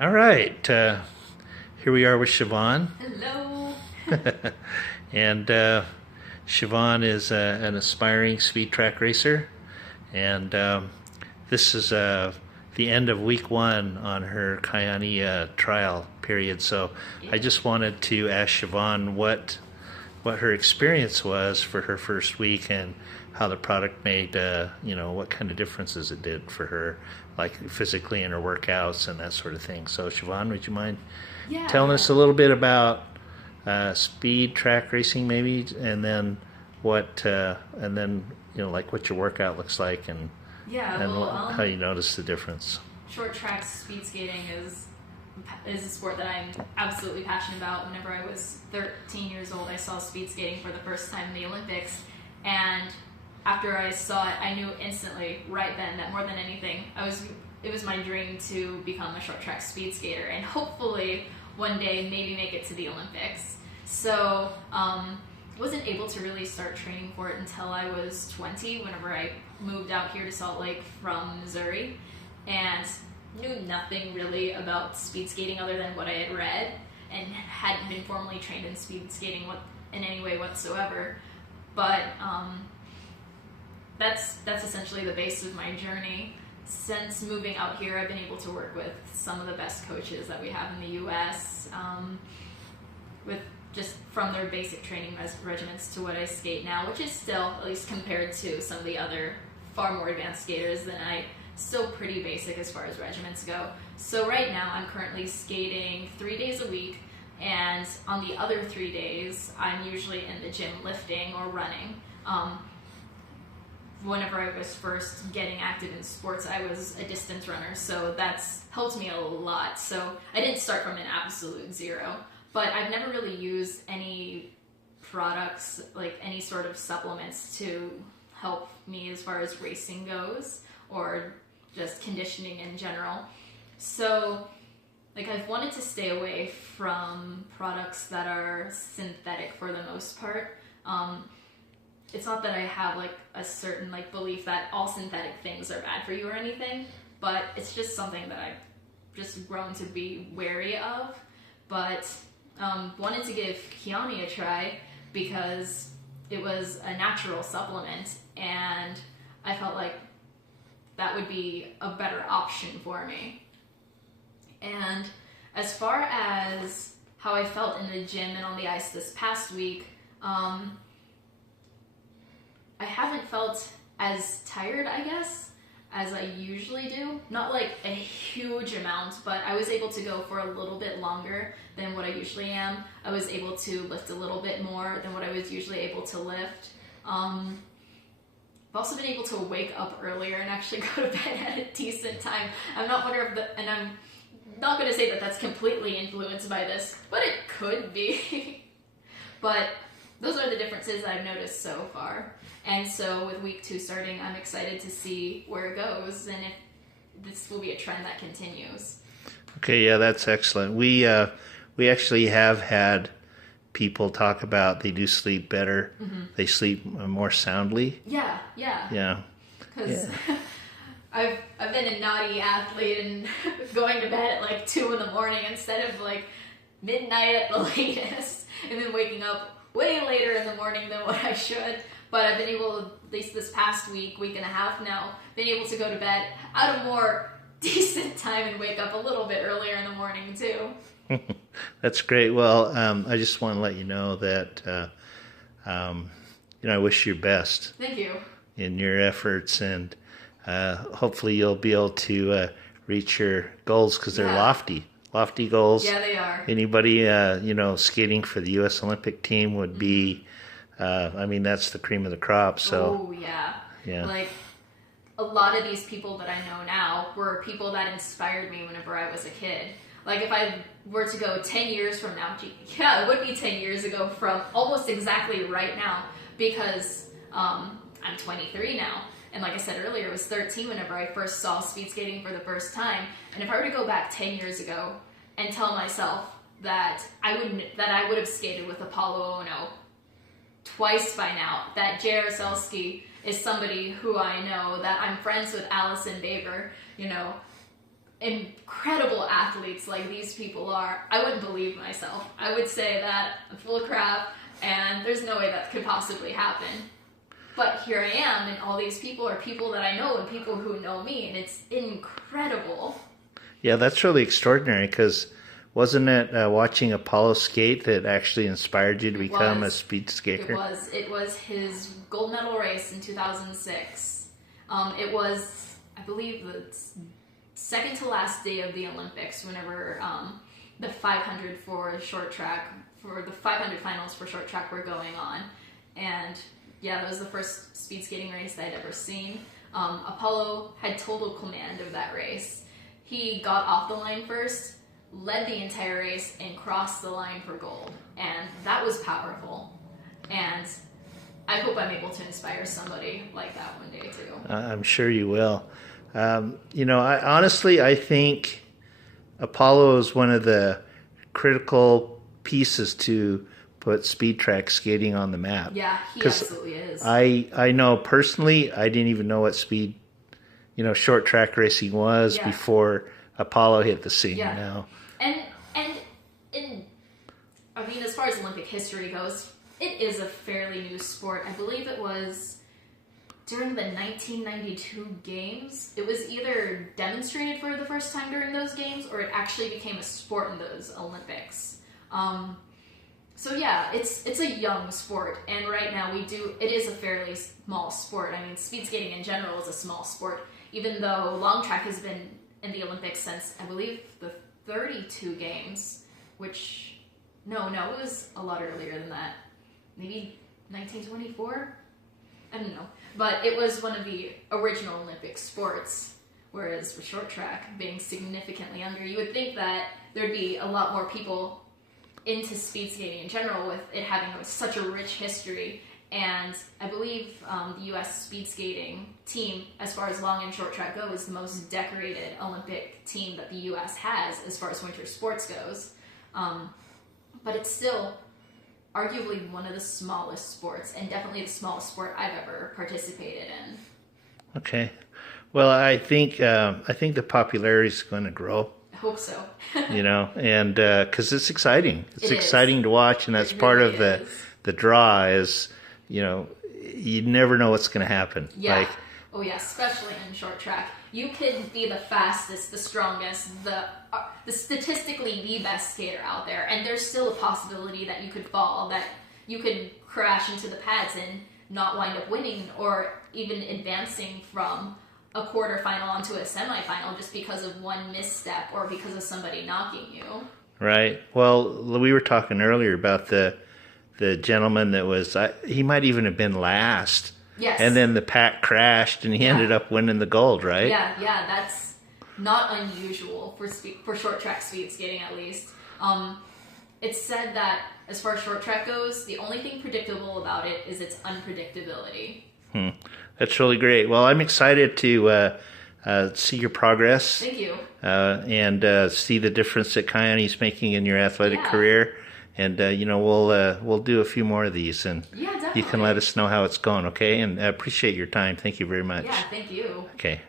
All right, here we are with Siobhan, Hello. and Siobhan is an aspiring speed track racer, and this is the end of week one on her Kyani trial period. So I Yeah. just wanted to ask Siobhan what her experience was for her first week and how the product made, what kind of differences it did for her, like physically in her workouts and that sort of thing. So, Siobhan, would you mind telling Yeah. us a little bit about speed track racing, maybe, and then like what your workout looks like Yeah. and Well, how you notice the difference? short track speed skating is a sport that I'm absolutely passionate about. Whenever I was 13 years old, I saw speed skating for the first time in the Olympics, and after I saw it, I knew instantly, right then, that more than anything, it was my dream to become a short track speed skater, and hopefully one day maybe make it to the Olympics. So, wasn't able to really start training for it until I was 20, whenever I moved out here to Salt Lake from Missouri, and knew nothing really about speed skating other than what I had read, and hadn't been formally trained in speed skating in any way whatsoever. But that's essentially the base of my journey. Since moving out here, I've been able to work with some of the best coaches that we have in the U.S. With just from their basic training regimens to what I skate now, which is still, at least compared to some of the other far more advanced skaters than I, still pretty basic as far as regimens go. So right now I'm currently skating 3 days a week, and on the other 3 days I'm usually in the gym lifting or running. Whenever I was first getting active in sports, I was a distance runner, so that's helped me a lot. So I didn't start from an absolute zero, but I've never really used any products, like any sort of supplements to help me as far as racing goes, or just conditioning in general. So, like, I've wanted to stay away from products that are synthetic for the most part. It's not that I have like a certain like belief that all synthetic things are bad for you or anything, but it's just something that I've just grown to be wary of. But wanted to give Kyani a try because it was a natural supplement, and I felt like that would be a better option for me. And as far as how I felt in the gym and on the ice this past week, I haven't felt as tired, I guess, as I usually do. Not like a huge amount, but I was able to go for a little bit longer than what I usually am. I was able to lift a little bit more than what I was usually able to lift. I've also been able to wake up earlier and actually go to bed at a decent time. I'm not going to say that that's completely influenced by this, but it could be. But those are the differences I've noticed so far. And so with week two starting, I'm excited to see where it goes and if this will be a trend that continues. Okay, yeah, that's excellent. We actually have had people talk about they do sleep better. Mm-hmm. They sleep more soundly. Yeah. Yeah. Because I've been a naughty athlete and going to bed at like 2 in the morning instead of like midnight at the latest, and then waking up way later in the morning than what I should. But I've been able, at least this past week and a half now, been able to go to bed at a more decent time and wake up a little bit earlier in the morning too. That's great. Well, I just want to let you know that I wish you best. Thank you. In your efforts, and hopefully you'll be able to reach your goals, because they're lofty goals. Yeah, they are. Anybody skating for the U.S. Olympic team would be. That's the cream of the crop. So. Oh yeah. Yeah. Like, a lot of these people that I know now were people that inspired me whenever I was a kid. Like, if I were to go 10 years from now, yeah, it would be 10 years ago from almost exactly right now, because I'm 23 now. And like I said earlier, it was 13 whenever I first saw speed skating for the first time. And if I were to go back 10 years ago and tell myself that I would have skated with Apollo Ono twice by now, that Jaroselski is somebody who I know, that I'm friends with Allison Baber, incredible athletes like these people are, I wouldn't believe myself. I would say that I'm full of crap and there's no way that could possibly happen. But here I am, and all these people are people that I know and people who know me, and it's incredible. Yeah, that's really extraordinary, because wasn't it watching Apollo skate that actually inspired you to become a speed skater? It was his gold medal race in 2006. It was, I believe, the second to last day of the Olympics, whenever the 500 for short track, for the 500 finals for short track were going on. And yeah, that was the first speed skating race I'd ever seen. Apollo had total command of that race. He got off the line first, led the entire race, and crossed the line for gold. And that was powerful. And I hope I'm able to inspire somebody like that one day too. I'm sure you will. I think Apollo is one of the critical pieces to put speed track skating on the map. Yeah, he absolutely is. I know personally, I didn't even know what speed, short track racing was before Apollo hit the scene. Yeah. Now, and I mean, as far as Olympic history goes, it is a fairly new sport. I believe it was during the 1992 games. It was either demonstrated for the first time during those games, or it actually became a sport in those Olympics. So yeah, it's a young sport, and right now it is a fairly small sport. I mean, speed skating in general is a small sport, even though long track has been in the Olympics since, I believe, the 32 games, no, it was a lot earlier than that. Maybe 1924? I don't know. But it was one of the original Olympic sports, whereas for short track, being significantly younger, you would think that there'd be a lot more people into speed skating in general, with it having such a rich history. And I believe the U.S. speed skating team, as far as long and short track go, is the most decorated Olympic team that the U.S. has as far as winter sports goes. But it's still arguably one of the smallest sports, and definitely the smallest sport I've ever participated in. Okay. Well, I think the popularity is going to grow. I hope so. And because it's exciting. It's exciting to watch, and that's It part really of the draw is, you never know what's going to happen. Yeah. Especially in short track. You could be the fastest, the strongest, the statistically the best skater out there, and there's still a possibility that you could fall, that you could crash into the pads and not wind up winning, or even advancing from a quarterfinal onto a semifinal just because of one misstep or because of somebody knocking you. Right. Well, we were talking earlier about the gentleman that was, he might even have been last. Yes. And then the pack crashed, and he ended up winning the gold, right? Yeah, that's not unusual for short track speed skating, at least. It's said that as far as short track goes, the only thing predictable about it is its unpredictability. That's really great. Well, I'm excited to see your progress. Thank you. And see the difference that Kayani's making in your athletic career. And, we'll do a few more of these, and definitely. You can let us know how it's going, okay? And I appreciate your time. Thank you very much. Yeah, thank you. Okay.